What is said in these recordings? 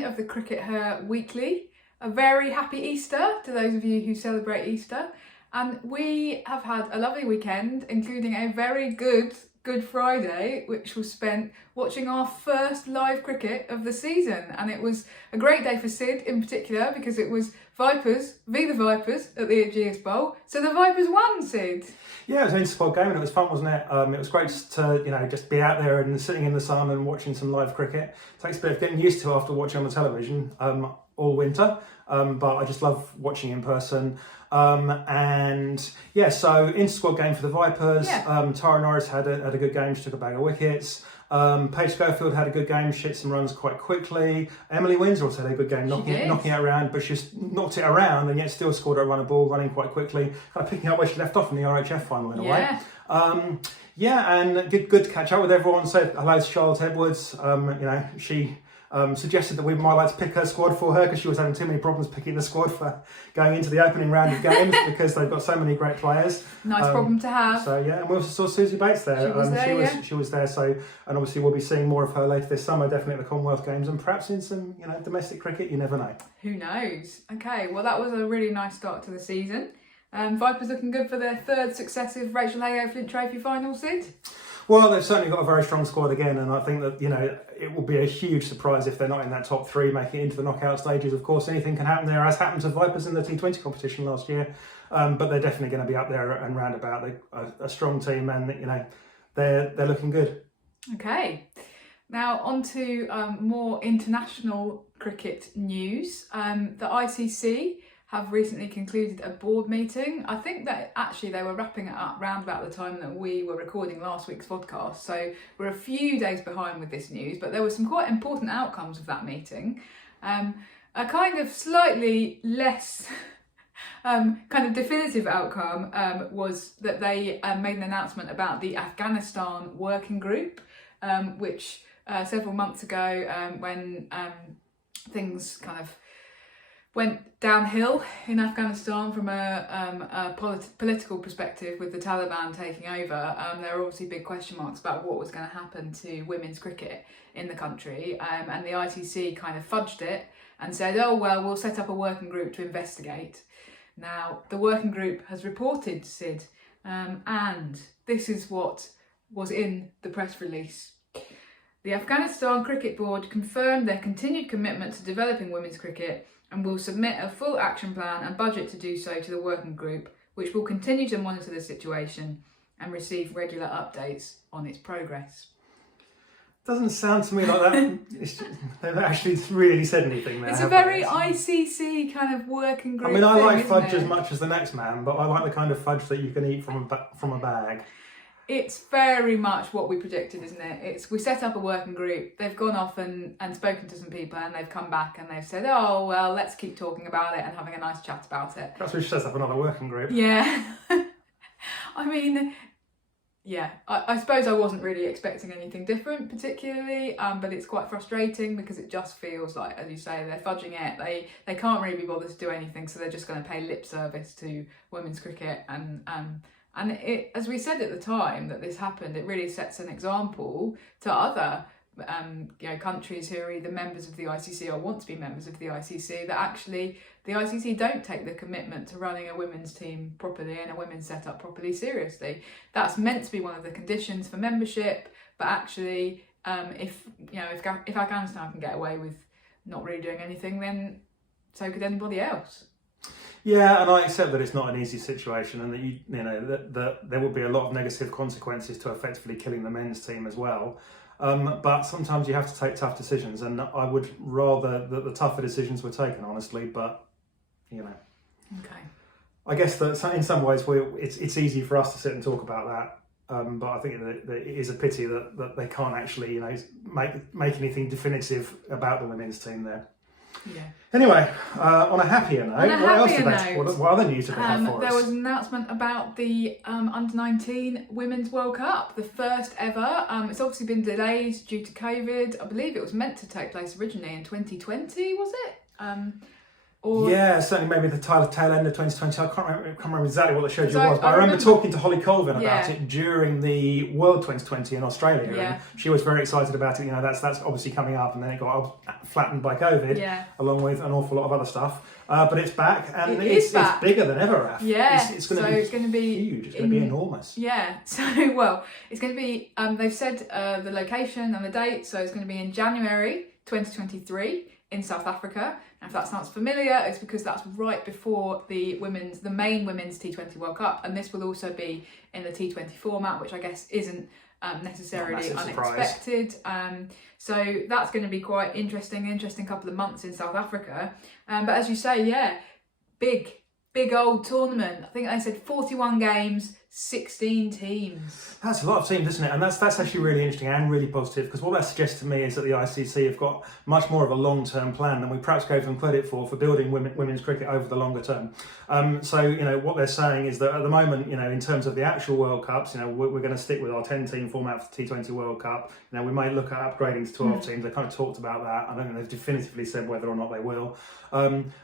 9 of the CRICKETher Weekly. A very happy Easter to those of you who celebrate Easter. And we have had a lovely weekend, including a very good Good Friday, which was spent watching our first live cricket of the season. And it was a great day for Sid in particular, because it was Vipers v the Vipers at the Aegeus Bowl. So the Vipers won, Sid. Yeah, it was an inter-squad game and it was fun, wasn't it? It was great just to, just be out there and sitting in the sun and watching some live cricket. It takes a bit of getting used to after watching on the television all winter, but I just love watching in person. And yeah, so inter-squad game for the Vipers. Yeah. Tara Norris had a good game. She took a bag of wickets. Paige Schofield had a good game. She hit some runs quite quickly. Emily Windsor also had a good game, knocking it around, but she just knocked it around and yet still scored a run of ball, running quite quickly, kind of picking up where she left off in the RHF final in a way. And good to catch up with everyone. Said hello to Charlotte Edwards. She suggested that we might like to pick her squad for her because she was having too many problems picking the squad for going into the opening round of games because they've got so many great players. Nice problem to have. So yeah, and we also saw Susie Bates there. She was there. So, and obviously we'll be seeing more of her later this summer, definitely at the Commonwealth Games and perhaps in some domestic cricket. You never know. Who knows? Okay, well that was a really nice start to the season. Vipers looking good for their third successive Rachel Hayo Flint Trophy final, Sid? Well, they've certainly got a very strong squad again, and I think that, it will be a huge surprise if they're not in that top three, making it into the knockout stages. Of course, anything can happen there, as happened to Vipers in the T20 competition last year, but they're definitely going to be up there and round about. They're a strong team, and, they're looking good. Okay, now on to more international cricket news. The ICC have recently concluded a board meeting. I think that actually they were wrapping it up round about the time that we were recording last week's podcast. So we're a few days behind with this news, but there were some quite important outcomes of that meeting. A kind of slightly less kind of definitive outcome was that they made an announcement about the Afghanistan working group, which several months ago when things kind of went downhill in Afghanistan from a political perspective with the Taliban taking over. There are obviously big question marks about what was going to happen to women's cricket in the country, and the ICC kind of fudged it and said, oh well, we'll set up a working group to investigate. Now the working group has reported, Sid, and this is what was in the press release. The Afghanistan Cricket Board confirmed their continued commitment to developing women's cricket and will submit a full action plan and budget to do so to the working group, which will continue to monitor the situation and receive regular updates on its progress. Doesn't sound to me like that. They've actually really said anything there. It's a very ICC kind of working group. I mean, I like fudge as much as the next man, but I like the kind of fudge that you can eat from a bag. It's very much what we predicted, isn't it? We set up a working group, they've gone off and spoken to some people, and they've come back and they've said, oh, well, let's keep talking about it and having a nice chat about it. Perhaps we should set up another working group. Yeah. I mean, yeah, I suppose I wasn't really expecting anything different particularly, but it's quite frustrating because it just feels like, as you say, they're fudging it. They can't really be bothered to do anything, so they're just going to pay lip service to women's cricket and it, as we said at the time that this happened, it really sets an example to other countries who are either members of the ICC or want to be members of the ICC, that actually the ICC don't take the commitment to running a women's team properly and a women's setup properly seriously. That's meant to be one of the conditions for membership, but actually if Afghanistan can get away with not really doing anything, then so could anybody else. Yeah, and I accept that it's not an easy situation, and that that there will be a lot of negative consequences to effectively killing the men's team as well. But sometimes you have to take tough decisions, and I would rather that the tougher decisions were taken, honestly. But Okay. I guess that in some ways it's easy for us to sit and talk about that. But I think that it is a pity that they can't actually make anything definitive about the women's team there. Yeah. Anyway, on a happier note, what other news have they had for us? There was an announcement about the Under-19 Women's World Cup, the first ever. It's obviously been delayed due to COVID. I believe it was meant to take place originally in 2020, was it? Or yeah, certainly maybe the tail end of 2020. I can't remember exactly what the schedule was, but I remember remember talking to Holly Colvin about Yeah. it during the World 2020 in Australia. Yeah. And she was very excited about it. You know, that's obviously coming up, and then it got flattened by COVID, Yeah. along with an awful lot of other stuff. But it's back, and It's back. it's bigger than ever, Raf. Yeah, It's so going it's going to be huge. It's going to be enormous. Yeah, so well, it's going to be. They've said the location and the date, so it's going to be in January 2023 in South Africa. And if that sounds familiar, it's because that's right before the main women's T20 World Cup, and this will also be in the T20 format, which I guess isn't necessarily unexpected. So that's going to be quite interesting couple of months in South Africa. But as you say, yeah, big old tournament. I think they said 41 games, 16 teams. That's a lot of teams, isn't it? And that's actually really interesting and really positive, because what that suggests to me is that the ICC have got much more of a long-term plan than we perhaps gave them credit for building women's cricket over the longer term. So, you know, what they're saying is that at the moment, you know, in terms of the actual World Cups, you know, we're going to stick with our 10-team format for the T20 World Cup. You know, we may look at upgrading to 12 teams. They kind of talked about that. I don't think they've definitively said whether or not they will.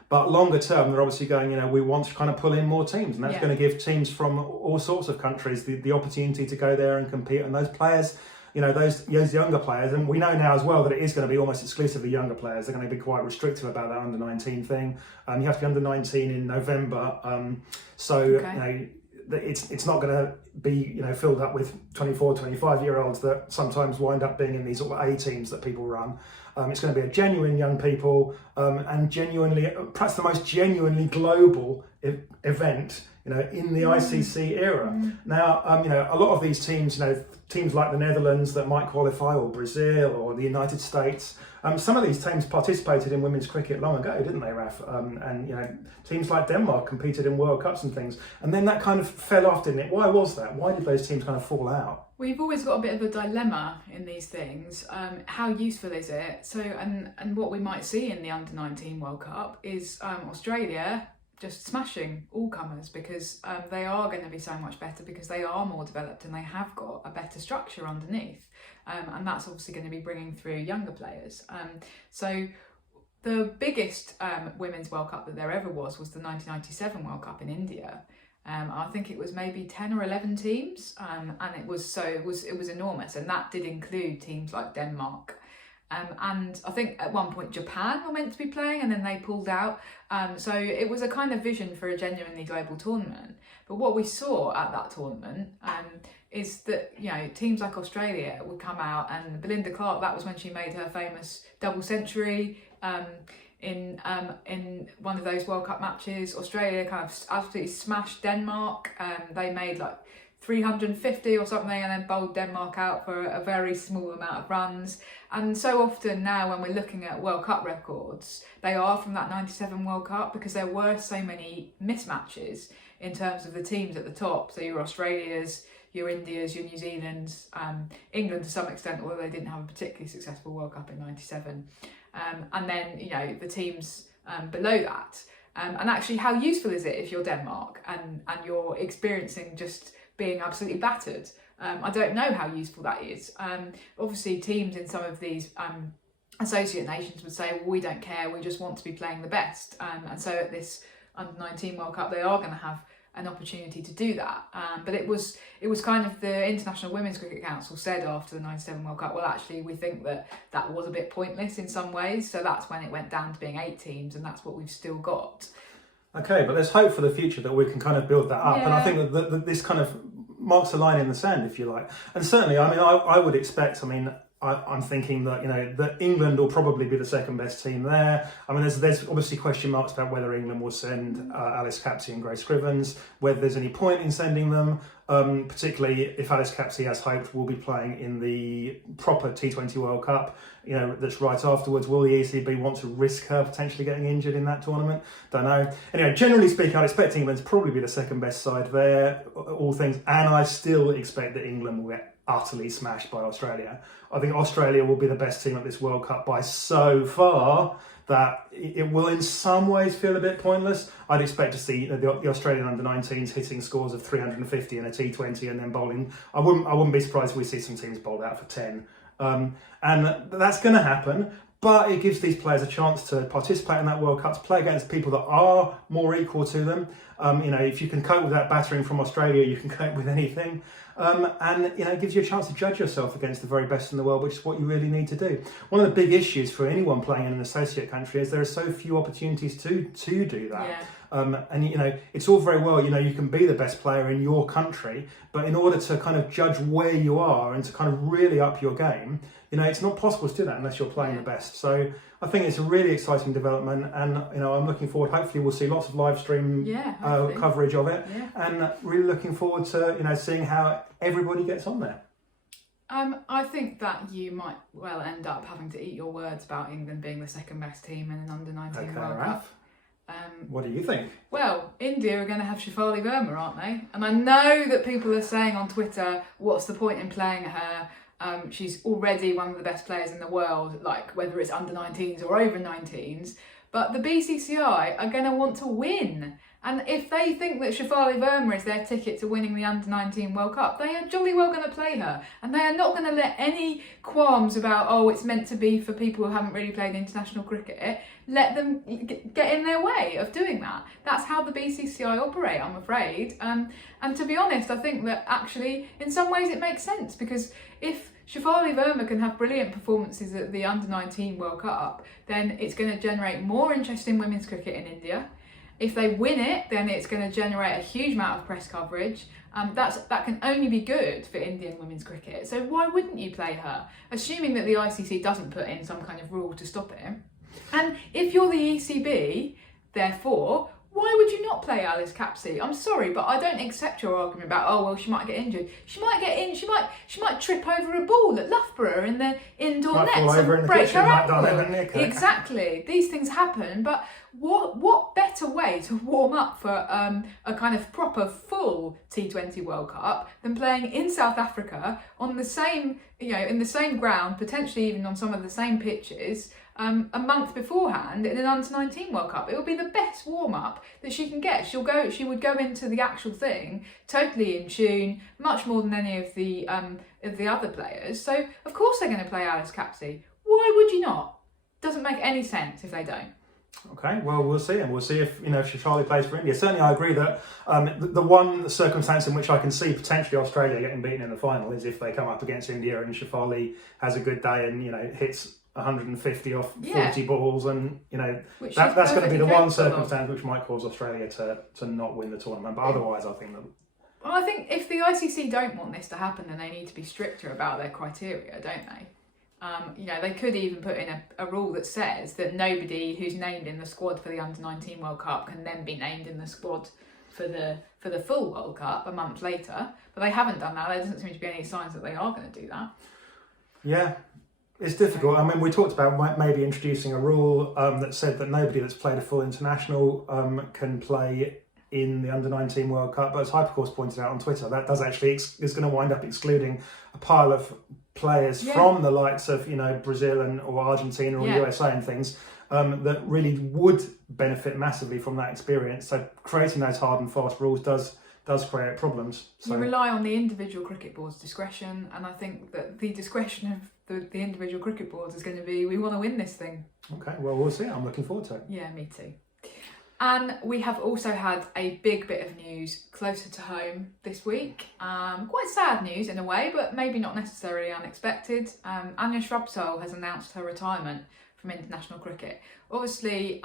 But longer term, they're obviously going, you know, we want to kind of pull in more teams, and that's going to give teams from all sorts of countries the opportunity to go there and compete. And those players, you know, those younger players, and we know now as well that it is going to be almost exclusively younger players. They're going to be quite restrictive about that under 19 thing. You have to be under 19 in November. You know, it's not going to be, you know, filled up with 24, 25-year-olds that sometimes wind up being in these sort of A teams that people run. It's going to be a genuine young people, and genuinely, perhaps the most genuinely global event, you know, in the ICC era. Now, you know, a lot of these teams, you know, teams like the Netherlands that might qualify, or Brazil, or the United States, some of these teams participated in women's cricket long ago, didn't they, Raf? And, you know, teams like Denmark competed in World Cups and things. And then that kind of fell off, didn't it? Why was that? Why did those teams kind of fall out? We've always got a bit of a dilemma in these things. How useful is it? So, and what we might see in the Under-19 World Cup is Australia just smashing all comers, because they are going to be so much better, because they are more developed and they have got a better structure underneath. And that's obviously going to be bringing through younger players. So the biggest Women's World Cup that there ever was the 1997 World Cup in India. I think it was maybe 10 or 11 teams, and it was enormous, and that did include teams like Denmark. And I think at one point Japan were meant to be playing, and then they pulled out. So it was a kind of vision for a genuinely global tournament. But what we saw at that tournament is that, you know, teams like Australia would come out, and Belinda Clark, that was when she made her famous double century in one of those World Cup matches. Australia kind of absolutely smashed Denmark. They made like 350 or something, and then bowled Denmark out for a very small amount of runs. And so often now when we're looking at World Cup records, they are from that 97 World Cup, because there were so many mismatches in terms of the teams at the top. So your Australias, your Indias, your New Zealands, England to some extent, although they didn't have a particularly successful World Cup in 97. And then, you know, the teams below that. And actually, how useful is it if you're Denmark and you're experiencing just being absolutely battered? I don't know how useful that is. Obviously, teams in some of these associate nations would say, well, we don't care, we just want to be playing the best. And so at this Under-19 World Cup, they are going to have an opportunity to do that. But it was kind of the International Women's Cricket Council said after the 97 World Cup, well, actually, we think that was a bit pointless in some ways. So that's when it went down to being 8 teams, and that's what we've still got. Okay, but there's hope for the future that we can kind of build that up. Yeah. And I think that this kind of marks a line in the sand, if you like. And certainly, I mean, I would expect, I mean, I'm thinking that, you know, that England will probably be the second best team there. I mean, there's obviously question marks about whether England will send Alice Capsey and Grace Scrivens, whether there's any point in sending them, particularly if Alice Capsey, as hoped, will be playing in the proper T20 World Cup, you know, that's right afterwards. Will the ECB want to risk her potentially getting injured in that tournament? Don't know. Anyway, generally speaking, I'd expect England to probably be the second best side there, all things, and I still expect that England will get utterly smashed by Australia. I think Australia will be the best team at this World Cup by so far that it will in some ways feel a bit pointless. I'd expect to see the Australian under-19s hitting scores of 350 in a T20 and then bowling. I wouldn't be surprised if we see some teams bowled out for 10. And that's going to happen. But it gives these players a chance to participate in that World Cup, to play against people that are more equal to them. If you can cope with that battering from Australia, you can cope with anything. And it gives you a chance to judge yourself against the very best in the world, which is what you really need to do. One of the big issues for anyone playing in an associate country is there are so few opportunities to do that. Yeah. It's all very well, you can be the best player in your country, but in order to kind of judge where you are and to kind of really up your game, it's not possible to do that unless you're playing the best. So I think it's a really exciting development, and I'm looking forward. Hopefully, we'll see lots of live stream coverage of it, and really looking forward to seeing how everybody gets on there. I think that you might well end up having to eat your words about England being the second best team in an under-19 World Cup. What do you think? Well, India are going to have Shafali Verma, aren't they? And I know that people are saying on Twitter, what's the point in playing her? She's already one of the best players in the world, like whether it's under-19s or over-19s. But the BCCI are going to want to win. And if they think that Shafali Verma is their ticket to winning the Under-19 World Cup, they are jolly well going to play her. And they are not going to let any qualms about, it's meant to be for people who haven't really played international cricket, let them get in their way of doing that. That's how the BCCI operate, I'm afraid. And to be honest, I think that actually, in some ways, it makes sense, because if Shafali Verma can have brilliant performances at the Under-19 World Cup, then it's going to generate more interest in women's cricket in India. If they win it, then it's going to generate a huge amount of press coverage. That can only be good for Indian women's cricket. So why wouldn't you play her? Assuming that the ICC doesn't put in some kind of rule to stop it. And if you're the ECB, therefore, why would you not play Alice Capsey? I'm sorry, but I don't accept your argument about, she might get injured. She might trip over a ball at Loughborough in the indoor nets and break her ankle. Exactly. These things happen, but what better way to warm up for a kind of proper full T20 World Cup than playing in South Africa on the same, in the same ground, potentially even on some of the same pitches, a month beforehand in an Under-19 World Cup. It would be the best warm-up that she can get. She would go into the actual thing totally in tune, much more than any of the other players. So of course they're going to play Alice Capsey. Why would you not? Doesn't make any sense if they don't. Okay, well, we'll see, and we'll see if Shafali plays for India. Certainly, I agree that the one circumstance in which I can see potentially Australia getting beaten in the final is if they come up against India and Shafali has a good day and hits 150 off 40 balls, and that's going to be the one circumstance which might cause Australia to not win the tournament. But otherwise, I think that. Well, I think if the ICC don't want this to happen, then they need to be stricter about their criteria, don't they? They could even put in a rule that says that nobody who's named in the squad for the Under-19 World Cup can then be named in the squad for the full World Cup a month later. But they haven't done that. There doesn't seem to be any signs that they are going to do that. Yeah. It's difficult. I mean, we talked about maybe introducing a rule that said that nobody that's played a full international can play in the Under-19 World Cup. But as Hypercourse pointed out on Twitter, that does actually is going to wind up excluding a pile of players from the likes of Brazil or Argentina or USA and things that really would benefit massively from that experience. So creating those hard and fast rules does create problems. So you rely on the individual cricket board's discretion, and I think that the discretion of the individual cricket boards is going to be, we want to win this thing. Okay, well, we'll see. I'm looking forward to it. Yeah, me too. And we have also had a big bit of news closer to home this week. Quite sad news in a way, but maybe not necessarily unexpected. Anya Shrubsole has announced her retirement from international cricket. Obviously,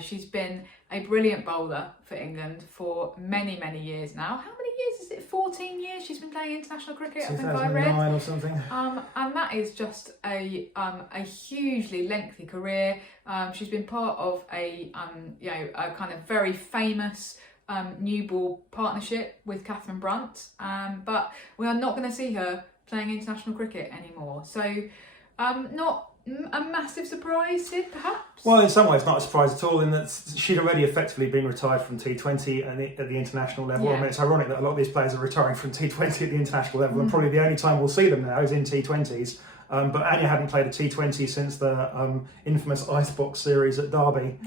she's been a brilliant bowler for England for many, many years now. How many years is it? 14 years she's been playing international cricket, I think I read. 2009 or something. And that is just a hugely lengthy career. She's been part of a kind of very famous new ball partnership with Catherine Brunt. But we are not going to see her playing international cricket anymore. So not a massive surprise, Sid, perhaps? Well, in some ways, not a surprise at all, in that she'd already effectively been retired from T20 at the international level. Yeah. I mean, it's ironic that a lot of these players are retiring from T20 at the international level, and probably the only time we'll see them now is in T20s. But Anya hadn't played a T20 since the infamous Icebox series at Derby,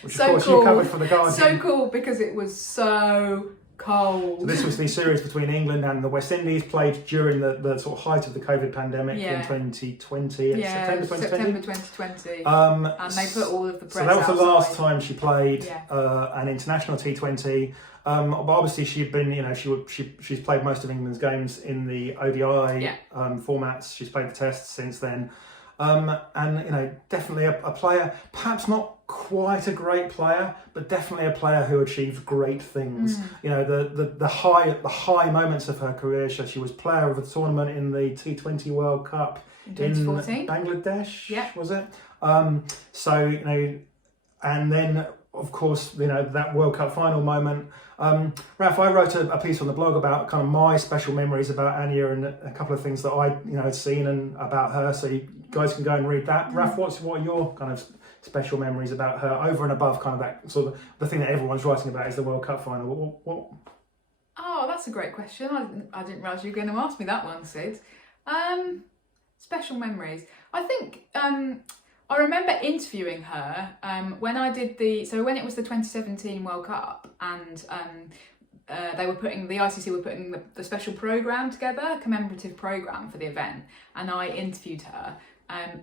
which of course you covered for The Guardian. So cool, because it was so Cold. So this was the series between England and the West Indies, played during the sort of height of the COVID pandemic in 2020. September 2020. And they put all of the press So that was the outside. last time she played an international T20. But obviously she'd been, she's played most of England's games in the ODI formats. She's played the tests since then. And definitely a player, perhaps not quite a great player, but definitely a player who achieved great things. The high moments of her career. She was player of the tournament in the T20 World Cup in 2014. Bangladesh, was it? And then of course that World Cup final moment. Ralph, I wrote a piece on the blog about kind of my special memories about Anya and a couple of things that I had seen and about her, so you guys can go and read that. Ralph, what are your kind of special memories about her over and above kind of that sort of the thing that everyone's writing about is the World Cup final? What? Oh, that's a great question. I didn't realise you were going to ask me that one, Sid. Special memories. I think I remember interviewing her when I did when it was the 2017 World Cup, and the ICC were putting the special programme together, a commemorative programme for the event, and I interviewed her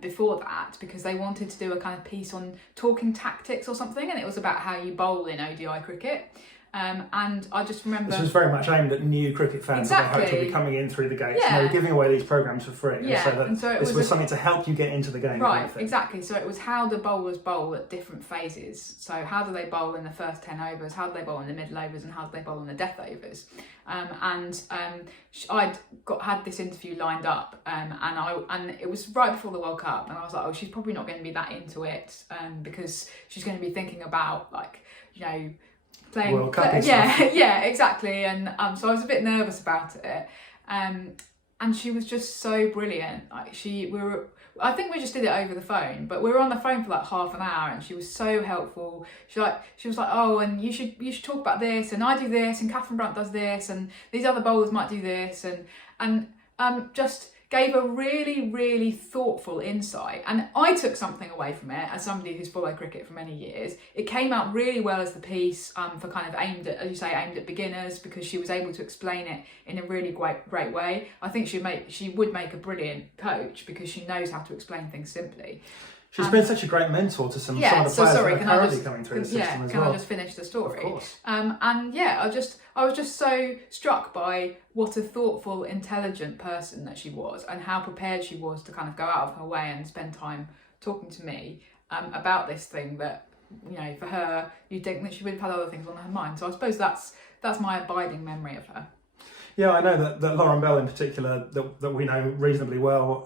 before that because they wanted to do a kind of piece on talking tactics or something, and it was about how you bowl in ODI cricket. And I just remember... This was very much aimed at new cricket fans that they hoped would be coming in through the gates. And they were giving away these programmes for free. And so this was something to help you get into the game. Right, exactly. So it was how the bowlers bowl at different phases. So how do they bowl in the first 10 overs, how do they bowl in the middle overs, and how do they bowl in the death overs? I'd had this interview lined up, and it was right before the World Cup, and I was like, oh, she's probably not going to be that into it, because she's going to be thinking about playing World Cup and stuff. Yeah, exactly. And so I was a bit nervous about it. And she was just so brilliant. I think we just did it over the phone, but we were on the phone for like half an hour, and she was so helpful. She was like, oh, and you should talk about this, and I do this, and Catherine Brunt does this, and these other bowlers might do this, and just gave a really, really thoughtful insight. And I took something away from it as somebody who's followed cricket for many years. It came out really well as the piece for kind of aimed at beginners, because she was able to explain it in a really great way. I think she would make a brilliant coach because she knows how to explain things simply. She's been such a great mentor to some of the players that are currently coming through the system as well. Can I just finish the story? Of course. I was just so struck by what a thoughtful, intelligent person that she was, and how prepared she was to kind of go out of her way and spend time talking to me about this thing that, for her, you'd think that she would have had other things on her mind. So I suppose that's my abiding memory of her. Yeah, I know that Lauren Bell in particular, that we know reasonably well,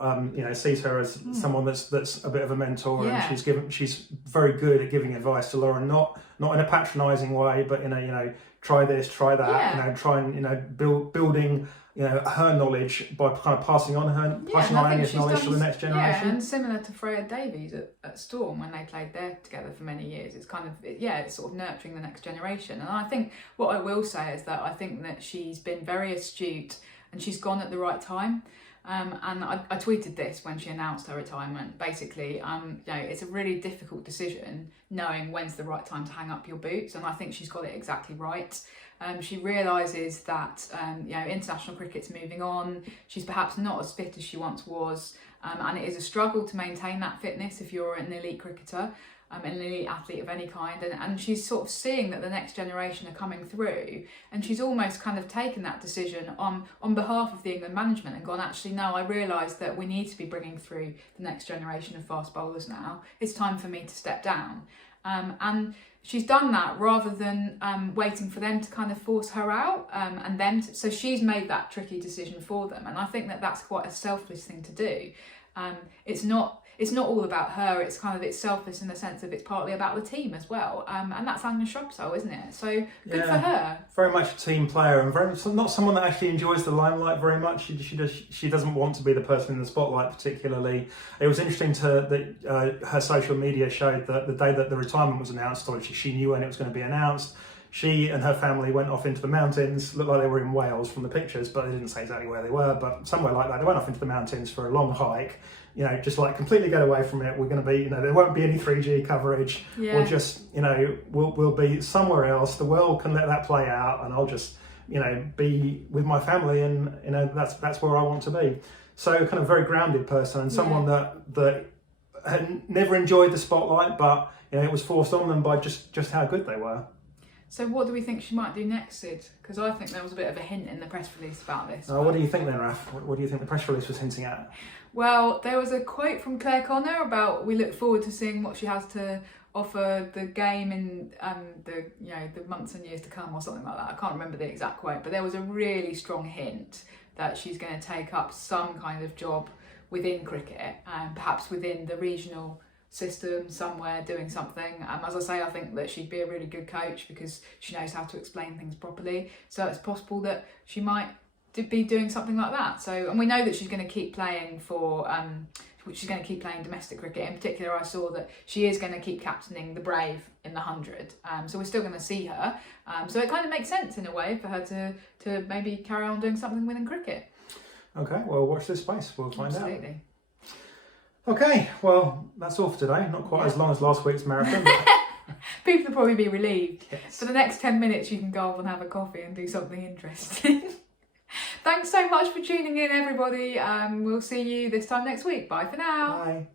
sees her as someone that's a bit of a mentor, and she's very good at giving advice to Lauren, not in a patronising way, but in a try this, try that, try and building her knowledge by kind of passing on Anya's knowledge to the next generation. Yeah, and similar to Freya Davies at Storm when they played there together for many years. It's kind of it's sort of nurturing the next generation. And I think what I will say is that I think that she's been very astute, and she's gone at the right time. And I tweeted this when she announced her retirement. Basically, it's a really difficult decision knowing when's the right time to hang up your boots, and I think she's got it exactly right. She realises that international cricket's moving on. She's perhaps not as fit as she once was, and it is a struggle to maintain that fitness if you're an elite cricketer, an elite athlete of any kind. And she's sort of seeing that the next generation are coming through, and she's almost kind of taken that decision on behalf of the England management and gone, actually, no, I realise that we need to be bringing through the next generation of fast bowlers now. It's time for me to step down. And she's done that rather than waiting for them to kind of force her out, so she's made that tricky decision for them, and I think that that's quite a selfless thing to do. It's not all about her. It's selfless in the sense of it's partly about the team as well, and that's Anya Shrubsole, isn't it? So good for her. Very much a team player, and not someone that actually enjoys the limelight very much. She doesn't want to be the person in the spotlight particularly. It was interesting that her social media showed that the day that the retirement was announced, or she knew when it was going to be announced, she and her family went off into the mountains. Looked like they were in Wales from the pictures, but they didn't say exactly where they were, but somewhere like that. They went off into the mountains for a long hike. you know, just like completely get away from it. We're going to be, you know, there won't be any 3G coverage. We'll just, you know, we'll be somewhere else. The world can let that play out, and I'll just, you know, be with my family, and you know, that's where I want to be. So kind of very grounded person, and someone that had never enjoyed the spotlight, but you know, it was forced on them by just how good they were. So what do we think she might do next, Sid? Because I think there was a bit of a hint in the press release about this. What do you think then, Raf? What do you think the press release was hinting at? Well, there was a quote from Claire Connor about, we look forward to seeing what she has to offer the game in the months and years to come, or something like that. I can't remember the exact quote, but there was a really strong hint that she's going to take up some kind of job within cricket, and perhaps within the regional system somewhere, doing something. As I say, I think that she'd be a really good coach because she knows how to explain things properly. So it's possible that she might be doing something like that. So, and we know that she's going to keep playing for, she's going to keep playing domestic cricket. In particular, I saw that she is going to keep captaining the Brave in the 100. So we're still going to see her. So it kind of makes sense in a way for her to maybe carry on doing something within cricket. Okay, well, watch this space. We'll find out. Absolutely. Okay, well, that's all for today. Not quite as long as last week's marathon. But... People will probably be relieved. Yes. For the next 10 minutes, you can go off and have a coffee and do something interesting. Thanks so much for tuning in, everybody. We'll see you this time next week. Bye for now. Bye.